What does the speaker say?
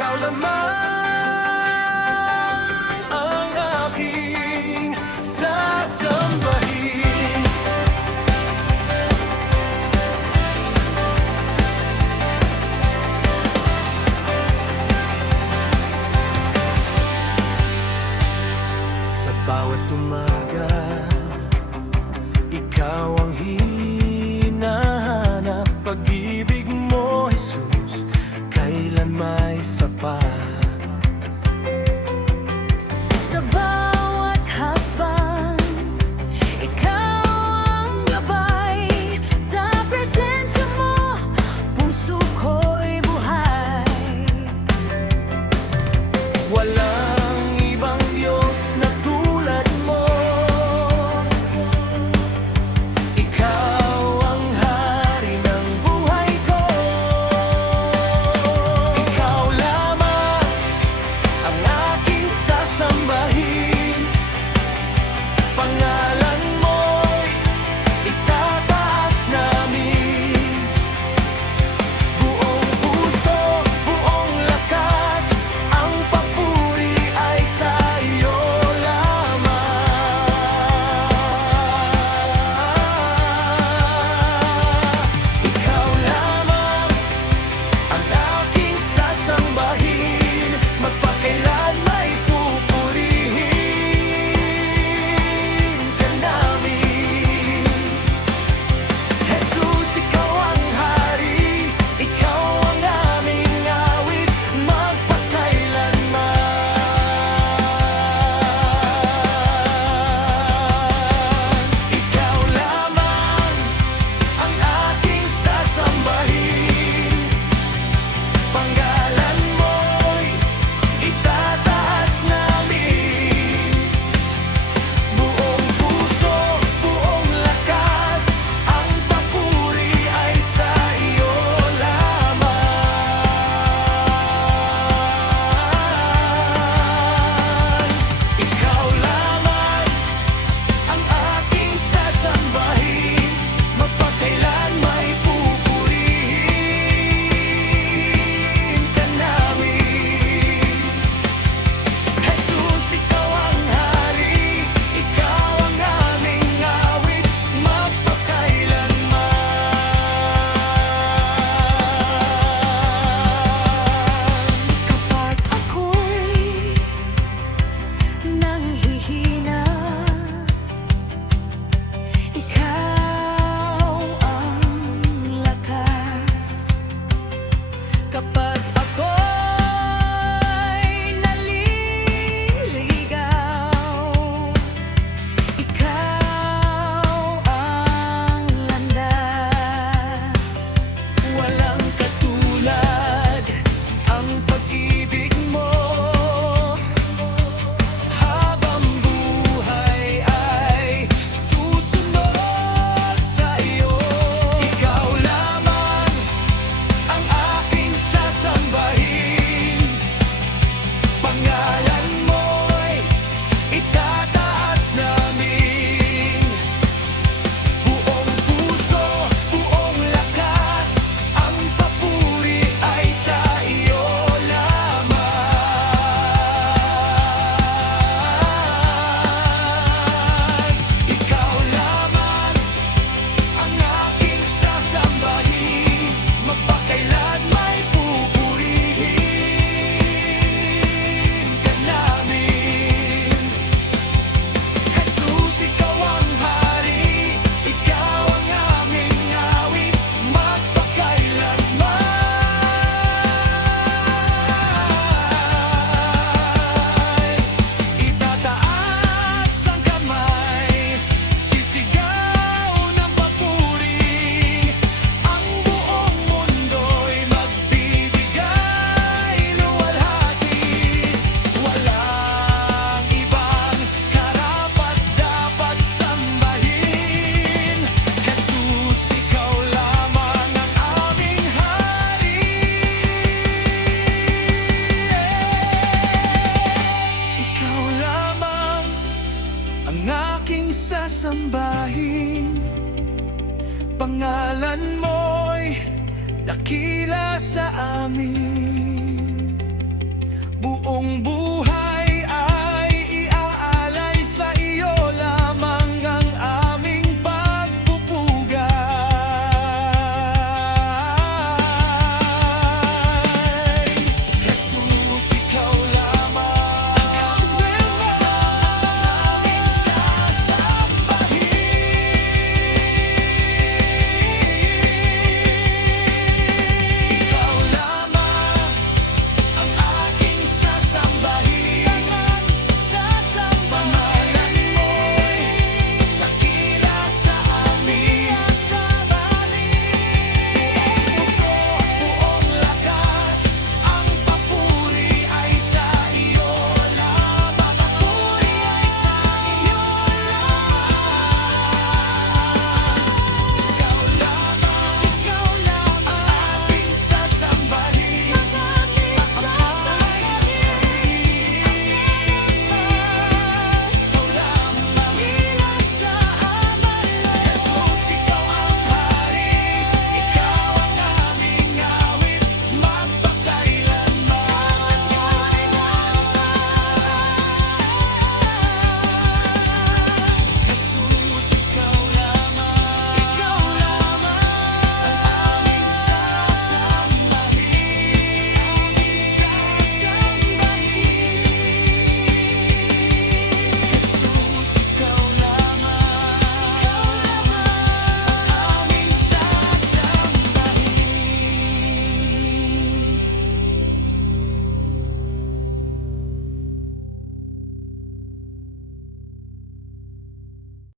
ikaw lamang ang aking sasambahin. Sa bawat umaga, ikaw ang hinahanap. Pag-ibig mo, Jesus, kailan may sapat. Sa bawat hakbang, ikaw ang gabay. Sa presensya mo, puso ko'y buhay. Walang ibang Diyos na tulad mo. Ikaw ang hari ng buhay ko. Ikaw lamang ang aking sasambahin. Pangalan mo'y itataas namin. Buong puso, buong lakas, ang papuri ay sa iyo lamang. Ikaw lamang ang aking sasambahin, magpakailan may pupurihin ka namin. Jesus, ikaw ang hari, ikaw ang aming awit, magpakailanman. Ikaw lamang ang aking sasambahin. Pangalan mo'y itataas namin. Buong puso, buong lakas, ang papuri ay sa iyo lamang. Ikaw lamang ang aking sasambahin, magpakailan may pupurihin ka namin. Jesus, ikaw ang hari, ikaw ang aming awit, magpakailanman. Kapag ako'y nanghihina, ikaw ang lakas. Kapag ako'y naliligaw, ikaw ang landas. Walang katulad ang pag-ibig mo. Habang buhay ay susunod sa iyo. Ikaw lamang ang aking sasambahin. Pangalan mo'y itataas namin. Buong puso, buong lakas, ang papuri ay sa iyo lamang. Ikaw lamang ang aking sasambahin, magpakailan may pupurihin ka namin. Jesus, ikaw ang hari, ikaw ang aming awit, magpakailanman. Itataas ang kamay, sisigaw ng papuri, ang buong mundo'y magbibigay luwalhati. Walang ibang karapat-dapat sambahin. Jesus, ikaw lamang ang aming hari. Ikaw lamang ang aking sasambahin. Pangalan mo'y dakila sa amin. buong buhay